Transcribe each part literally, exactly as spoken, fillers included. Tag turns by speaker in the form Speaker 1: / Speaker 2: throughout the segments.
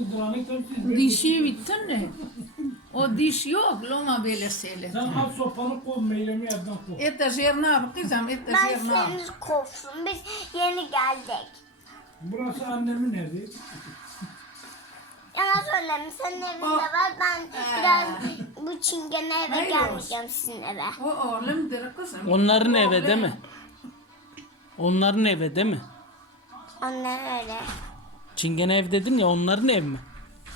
Speaker 1: Dişi bittin mi? O diş yok, loma böyle söyle.
Speaker 2: Sen al sopanı kov, meylemi yerden kov.
Speaker 1: Etajer ne yap kızım,
Speaker 3: Ben
Speaker 1: etajer ne yap?
Speaker 3: seni kovsun. Biz yeni geldik.
Speaker 2: Burası annemin evi.
Speaker 3: Yalan söyleme. Senin evinde var. Ben biraz bu çingene eve
Speaker 1: Hayır
Speaker 3: gelmeyeceğim sizin eve.
Speaker 1: O oğlumdur kızım.
Speaker 4: Onların
Speaker 1: O
Speaker 4: eve
Speaker 1: oğlum.
Speaker 4: değil mi? Onların eve değil mi?
Speaker 3: Anne öyle.
Speaker 4: Çingene ev dedin ya, onların ev mi?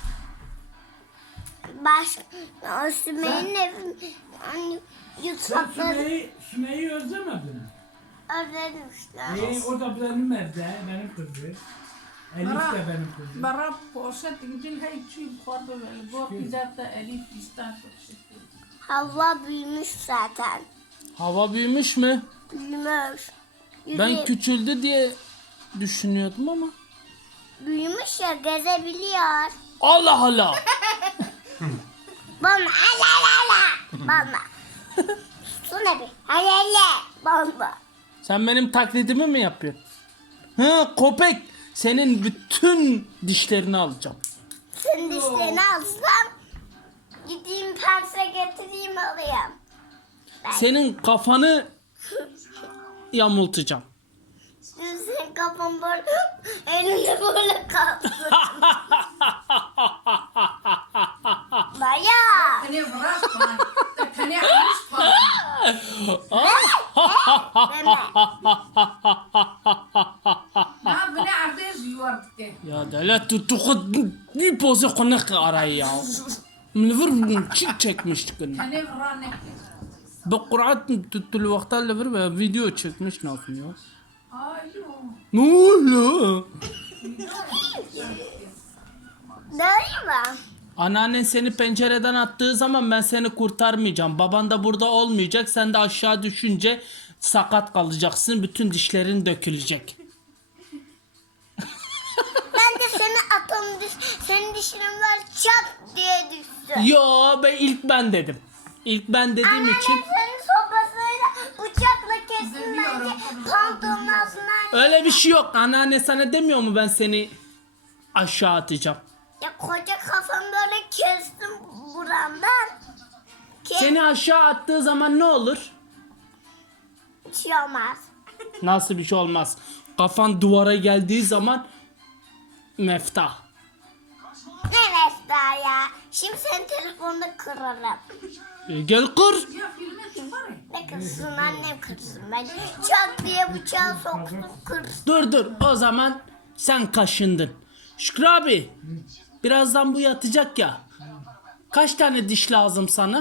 Speaker 3: Başka Sümeyye'nin evi hani
Speaker 2: Sen
Speaker 3: yutsakları
Speaker 2: Sümeyye'yi Sümeyye'yi özlemedin mi?
Speaker 3: özlemişler.
Speaker 2: Ee, o da benim evde, benim kızı. Elif de benim kızım.
Speaker 1: برا poşet gidin hey çiğ kordu böyle. Bu pizza Elif istan
Speaker 3: Hava büyümüş zaten.
Speaker 4: Hava büyümüş mü?
Speaker 3: Büyümüş.
Speaker 4: Ben
Speaker 3: Yürü-
Speaker 4: küçüldü diye düşünüyordum ama.
Speaker 3: büyümüş ya gezebiliyor.
Speaker 4: Allah Allah.
Speaker 3: Bana ala ala ala. Bana. Susana bir. Ala ala. Bana.
Speaker 4: Sen benim taklidimi mi yapıyorsun? Ha köpek. Senin bütün dişlerini alacağım.
Speaker 3: Senin dişlerini alsam gideyim pense getireyim alayım.
Speaker 4: Senin kafanı yamultacağım.
Speaker 3: Şimdi senin kafan böyle elinde böyle kalsın. Baya.
Speaker 1: Hani vras pan. Hani amış pan.
Speaker 3: Deme.
Speaker 1: Ha beni ardes yuvardık.
Speaker 4: Ya da la tutukut bir pozu konak arayı ya. Münvür çiğ çekmiştik.
Speaker 1: Hani vranek.
Speaker 4: Bu Kur'an tutulu vaktiyle bir video çekmiş ne yapıyor?
Speaker 1: Ayo.
Speaker 4: Ne oluyor?
Speaker 3: Değil mi?
Speaker 4: Anneannen seni pencereden attığı zaman ben seni kurtarmayacağım. Baban da burada olmayacak. Sen de aşağı düşünce sakat kalacaksın. Bütün dişlerin dökülecek.
Speaker 3: Ben de seni atom diş, senin dişinin böyle çat diye düştü.
Speaker 4: Yo ben ilk ben dedim. İlk ben dediğim
Speaker 3: Anneannem
Speaker 4: için.
Speaker 3: senin sopasıyla bıçakla kestin bence pantolonun altından.
Speaker 4: Öyle bir şey yok. Anneanne sana demiyor mu ben seni aşağı atacağım.
Speaker 3: Ya koca kafamı böyle kestim buramdan. Kes
Speaker 4: Seni aşağı attığı zaman ne olur?
Speaker 3: bir şey olmaz.
Speaker 4: Nasıl bir şey olmaz. Kafan duvara geldiği zaman meftah.
Speaker 3: Evet daha ya. Şimdi senin telefonunu kırarım.
Speaker 4: E, gel kır.
Speaker 1: Ya filme çıkar.
Speaker 3: Ne kırsın annem kırsın bence. Çat diye bıçağı soktum kırsın.
Speaker 4: Dur dur o zaman sen kaşındın. Şükrü abi birazdan bu yatacak ya. Kaç tane diş lazım sana?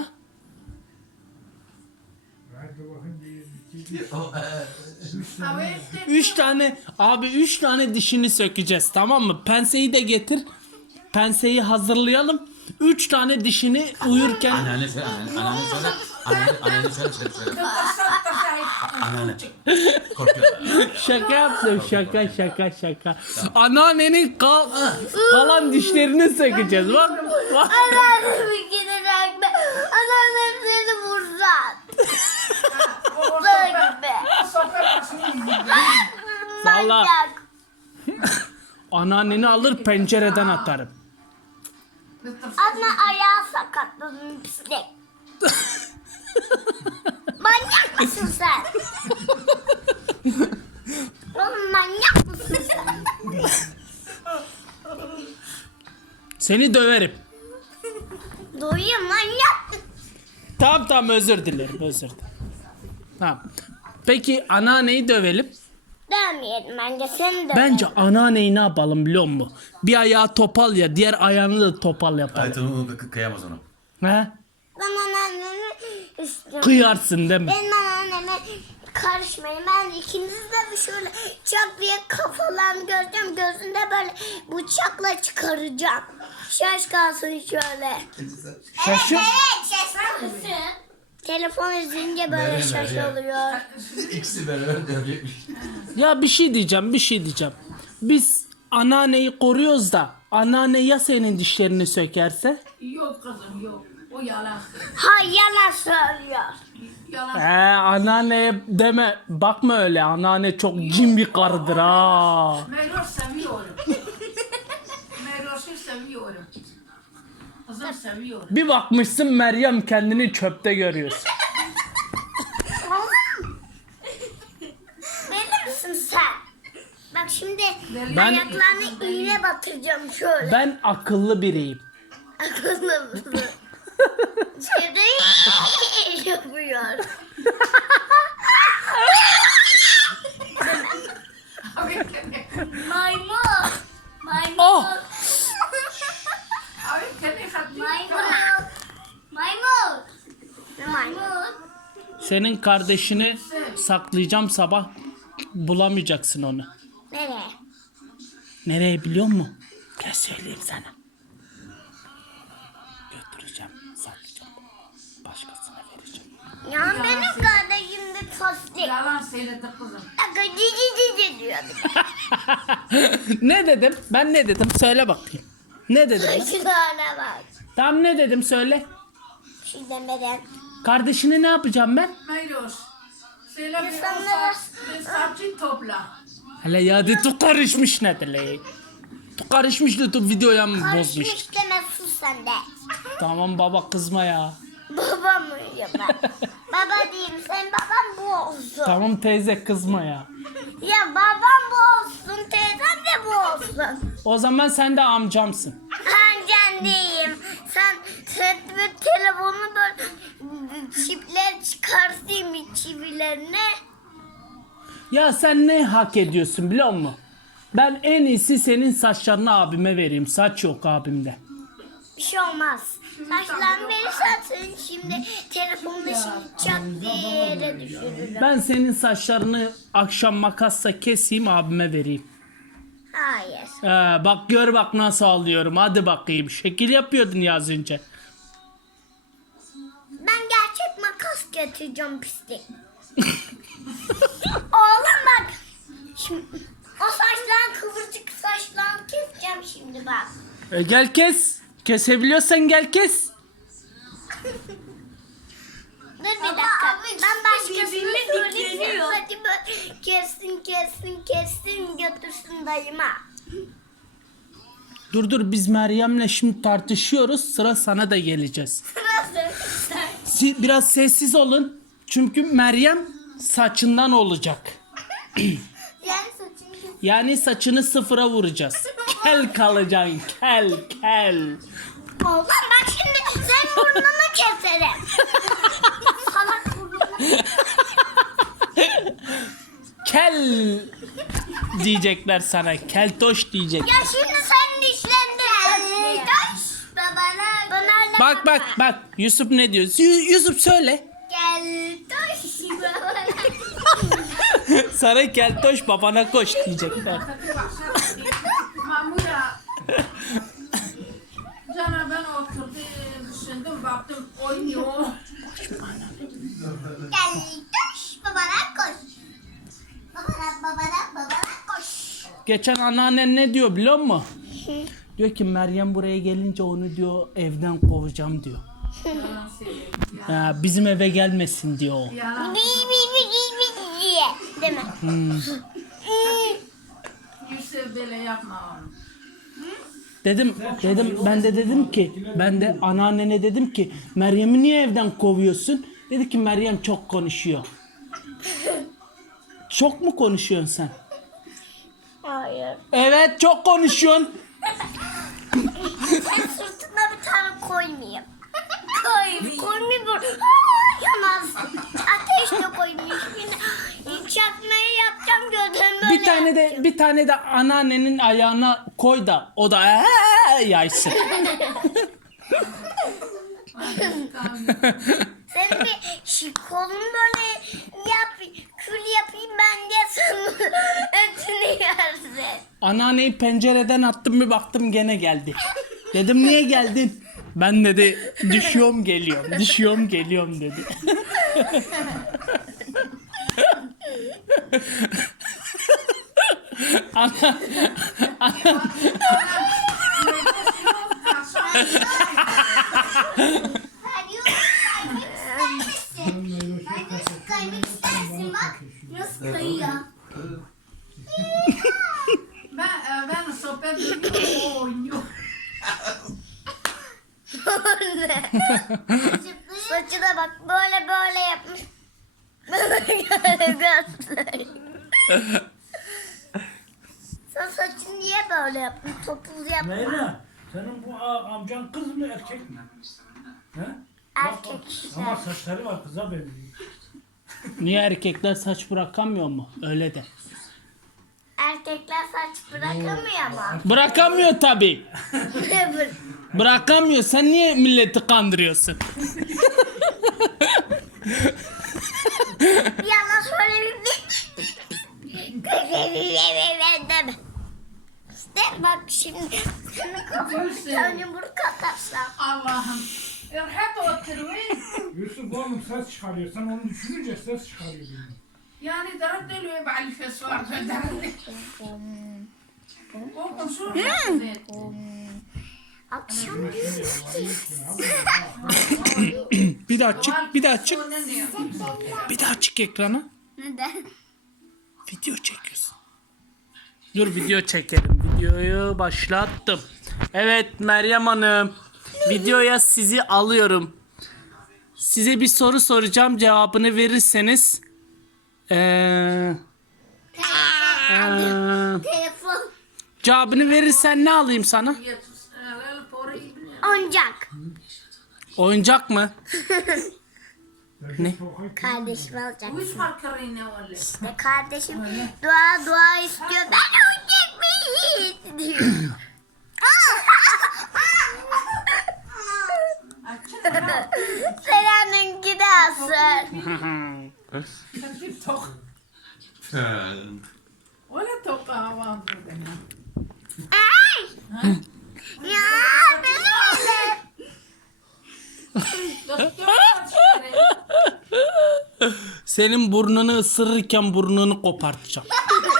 Speaker 4: Üç tane abi üç tane dişini sökeceğiz tamam mı? Penseyi de getir. Penseyi hazırlayalım. Üç tane dişini uyurken
Speaker 5: Anneanne söyle, anneanne, anneanne söyle. Anneanne, anneanne söyle, söyle, söyle. Anneanne. Korkuyor.
Speaker 4: şaka yaptım şaka şaka şaka. Anneannenin kal kalan dişlerini sökeceğiz bak. bak.
Speaker 3: Anneannemi giderek be. Anneannem seni vursan. Böyle gibi.
Speaker 4: Vallahi.
Speaker 3: Manyak.
Speaker 4: Anneanneni alır pencereden atarım.
Speaker 3: Anne ayağı sakatladın pislik. Manyak mısın sen? Oğlum manyak mısın sen?
Speaker 4: Seni döverim.
Speaker 3: Duyuyor manyak.
Speaker 4: Tamam tamam özür dilerim özür dilerim. Tamam. Peki anneanneyi dövelim.
Speaker 3: Demeyelim bence seni de.
Speaker 4: Bence anneanneyi ne yapalım biliyor musun? Bir ayağı topal ya diğer ayağını da topal yapalım.
Speaker 5: Hayır onu kı- kıyamaz onu.
Speaker 4: He?
Speaker 3: Ben anneannemi üstüme.
Speaker 4: Kıyarsın değil mi?
Speaker 3: Benim anneanneme karışmayın. Ben ikiniz de bir şöyle çak diye kafalarını göreceğim. Gözünde böyle bıçakla çıkaracağım. Şaş kalsın şöyle.
Speaker 4: Şaşı.
Speaker 3: Evet şaş kalsın. Telefon izleyince böyle
Speaker 5: Böyle
Speaker 3: şaş
Speaker 5: böyle.
Speaker 3: oluyor.
Speaker 5: İkisi beraber dövecekmiş.
Speaker 4: Ya bir şey diyeceğim bir şey diyeceğim. Biz anneanneyi koruyoruz da anneanne ya senin dişlerini sökerse?
Speaker 1: Yok kızım yok. O yalan.
Speaker 3: Hay yalan söylüyor.
Speaker 1: Yalan.
Speaker 4: He anneanneye deme bakma öyle anneanne çok cin bir karıdır ha.
Speaker 1: Meyros seviyorum. Meyros Meroş'u seviyorum. Kızım seviyorum.
Speaker 4: Bir bakmışsın Meryem kendini çöpte görüyorsun.
Speaker 3: Benim misin sen? Bak şimdi
Speaker 4: Ben-
Speaker 3: ayaklarını iğne batıracağım şöyle.
Speaker 4: Ben akıllı biriyim.
Speaker 3: Akıllı mısın? Çevreyi yapıyor. Maymun. Maymun.
Speaker 4: Oh!
Speaker 1: Abi kendi hatırı.
Speaker 3: Maymun. Maymun. Ne maymun?
Speaker 4: Senin kardeşini saklayacağım sabah. Bulamayacaksın onu.
Speaker 3: Nereye?
Speaker 4: Nereye biliyor musun? Gel söyleyeyim sana. Götüreceğim, saklayacağım. Başkasına vereceğim.
Speaker 3: Ya benim kardeşim de tostik.
Speaker 1: Yalan söyledi kızım.
Speaker 3: Dakika cici cici diyor.
Speaker 4: Ne dedim? Ben ne dedim? Söyle bakayım. Ne dedim? ben?
Speaker 3: Şuna bak.
Speaker 4: Tam ne dedim söyle.
Speaker 3: Şu demeden.
Speaker 4: Kardeşini ne yapacağım ben?
Speaker 1: Meroş. Söyle bir
Speaker 3: İnsanlar-
Speaker 1: bir saçı topla.
Speaker 4: Hele ya de tu karışmış ne dile. Tu karışmış da tu videoya mı bozmuş?
Speaker 3: Karışmış deme sus sen de.
Speaker 4: Tamam baba kızma ya.
Speaker 3: Babam mı ya ben? Baba diyeyim sen babam bu olsun.
Speaker 4: Tamam teyze kızma ya.
Speaker 3: Ya babam bu olsun teyzem de bu olsun.
Speaker 4: O zaman sen de amcamsın.
Speaker 3: Ancen diyeyim. Sen, sen bir telefonu böyle çipler çıkartayım çivilerine.
Speaker 4: Ya sen ne hak ediyorsun biliyor musun? Ben en iyisi senin saçlarını abime vereyim. Saç yok abimde.
Speaker 3: Bir şey olmaz. Saçlarını verirsen senin şimdi telefonda şimdi çat diye yere düşürürüm.
Speaker 4: Ben senin saçlarını akşam makasla keseyim abime vereyim.
Speaker 3: Hayır.
Speaker 4: Ee, bak gör bak nasıl alıyorum. Hadi bakayım. Şekil yapıyordun ya az önce.
Speaker 3: Ben gerçek makas getireceğim pislik. Oğlum bak. Şimdi o saçların kıvırcık saçlarını keseceğim şimdi bak.
Speaker 4: E, gel kes. Kesebiliyorsan gel kes.
Speaker 3: Dur bir dakika. Ben başkasını söyleyeyim. Hadi böyle kessin kessin kessin götürsün dayıma.
Speaker 4: Dur dur biz Meryem'le şimdi tartışıyoruz. Sıra sana da geleceğiz.
Speaker 3: Sırası.
Speaker 4: Si- Biraz sessiz olun. Çünkü Meryem saçından olacak.
Speaker 3: Yani saçını kes.
Speaker 4: Yani saçını sıfıra vuracağız. Kel kalacaksın. Kel kel.
Speaker 3: Oğlum bak şimdi sen burnunu keserim. Salak burnunu.
Speaker 4: Kel diyecekler sana. Keltoş diyecek.
Speaker 3: Ya şimdi sen dişlendirin. Babana. Bana
Speaker 4: Bak bak bak. Yusuf ne diyor? Yu- Yusuf söyle.
Speaker 3: Gel toş babana.
Speaker 4: Sana keltoş babana koş diyecekler.
Speaker 1: Mamuya. Cana ben oturdum, düşündüm, baktım oynuyor.
Speaker 3: Gel toş babana koş. Babana babana babana koş.
Speaker 4: Geçen anneannen ne diyor biliyor musun? Diyor ki Meryem buraya gelince onu diyor evden kovacağım diyor.
Speaker 1: Yalan söylüyor.
Speaker 4: Ha, bizim eve gelmesin diyor o.
Speaker 1: Yalan.
Speaker 3: Bi bi bi bi bi diye. Değil mi? Hmm.
Speaker 1: Yusuf böyle yapma onu.
Speaker 4: Dedim dedim ben de dedim ki ben de anneannene dedim ki Meryem'i niye evden kovuyorsun? Dedi ki Meryem çok konuşuyor. Çok mu konuşuyorsun sen?
Speaker 3: Hayır.
Speaker 4: Evet çok konuşuyorsun.
Speaker 3: Sen sırtına bir tane koymayayım. Koy, koymayayım. Aa, yanaz. Ateş de koymuş. Yine çakmayı yapacağım gözüm böyle.
Speaker 4: Bir tane de bir tane de anneannenin ayağına koy da o da ee yaysın.
Speaker 3: Sen bir şu kolunu böyle yap, kül yapayım ben de sana ötünü yersin.
Speaker 4: Anneanneyi pencereden attım bir baktım gene geldi. Dedim niye geldin? Ben dedi düşüyorum geliyorum. Düşüyorum geliyorum dedi. Ana, ana,
Speaker 3: Hadi kaymak ister misin? Hadi kaymak istersin bak. Nasıl kayıyor?
Speaker 1: Ben, e, ben sohbet ediyorum, o oynuyor.
Speaker 3: Saçına bak böyle böyle yapmış. Sen saçını niye böyle yaptın? Topuz yapma.
Speaker 2: Leyla, senin bu a- amcan kız mı erkek mi? He?
Speaker 3: Erkek
Speaker 2: Bak,
Speaker 3: işte.
Speaker 2: ama saçları var kıza benziyor.
Speaker 4: Niye erkekler saç bırakamıyor mu? Öyle de.
Speaker 3: Erkekler saç bırakamıyor ama.
Speaker 4: Bırakamıyor tabii. Bırakamıyor. Sen niye milleti kandırıyorsun?
Speaker 3: Yalan söylemeyeyim. Deme. İşte bak şimdi senin kafanı sen yumruk atarsam.
Speaker 1: Allah'ım. Erhat oturuyor.
Speaker 2: Yusuf oğlum ses çıkarıyor. Sen onu düşününce ses çıkarıyor.
Speaker 1: يعني ضربت له يبع الفسوار ضربني ممكن شو حصلت؟
Speaker 3: Akşam
Speaker 4: Bir daha çık, bir daha çık. Bir daha çık ekrana.
Speaker 3: neden?
Speaker 4: Video çekiyorsun. Dur video çekelim. Videoyu başlattım. Evet Meryem Hanım. Videoya sizi alıyorum. Size bir soru soracağım. Cevabını verirseniz ee, ee,
Speaker 3: Telefon.
Speaker 4: cevabını verirsen ne alayım sana?
Speaker 3: Oyuncak.
Speaker 4: Oyuncak mı? Ne?
Speaker 3: Kardeşim alacak.
Speaker 1: وش فكرينا ولا؟
Speaker 3: İşte kardeşim dua dua istiyor. Ben oyuncak mıyım? diyor. Selamünki de asır.
Speaker 1: تجيب توق ولا توقع عوام
Speaker 3: Ay! Ya ben öyle.
Speaker 4: Senin burnunu ısırırken burnunu kopartacağım.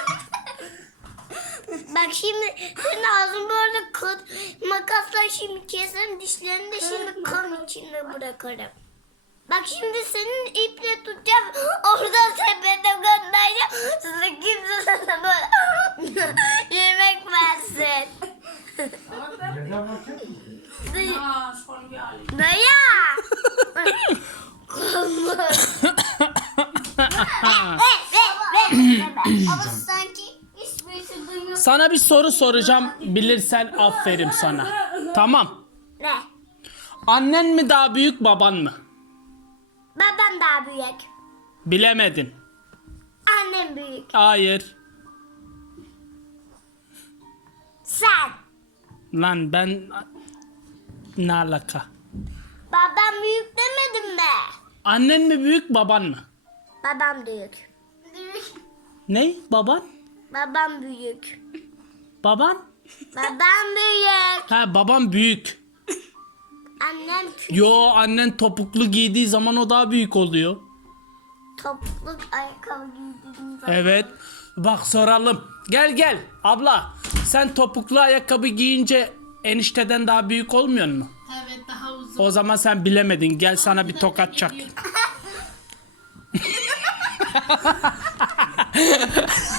Speaker 3: Bak şimdi senin ağzın böyle kan, makasla şimdi keserim dişlerini de şimdi kan içinde bırakırım. Bak şimdi senin iple tutacağım orada sepete göndereceğim. Size kimse sana böyle yemek versin.
Speaker 2: Neden bakayım?
Speaker 1: اه شلون قال
Speaker 3: Daya. Ama sanki hiçbirisi duymuyor.
Speaker 4: Sana bir soru soracağım. Bilirsen aferin sana. Tamam.
Speaker 3: Ne?
Speaker 4: Annen mi daha büyük, baban mı?
Speaker 3: Babam daha büyük.
Speaker 4: Bilemedin.
Speaker 3: Annem büyük.
Speaker 4: Hayır.
Speaker 3: Sen.
Speaker 4: Lan ben... Ne alaka?
Speaker 3: Babam büyük demedim mi?
Speaker 4: Annen mi büyük, baban mı?
Speaker 3: Babam büyük.
Speaker 4: Ne? Baban?
Speaker 3: Babam büyük.
Speaker 4: Baban?
Speaker 3: Babam büyük.
Speaker 4: Ha, baban büyük.
Speaker 3: Annem küçük.
Speaker 4: Yo, annen topuklu giydiği zaman o daha büyük oluyor.
Speaker 3: Topluk ayakkabı giydiğim zaman.
Speaker 4: Evet. Bak soralım. Gel gel. Abla, sen topuklu ayakkabı giyince enişteden daha büyük olmuyor mu?
Speaker 1: Evet daha uzun.
Speaker 4: O zaman sen bilemedin. Gel sana bir tokat çak.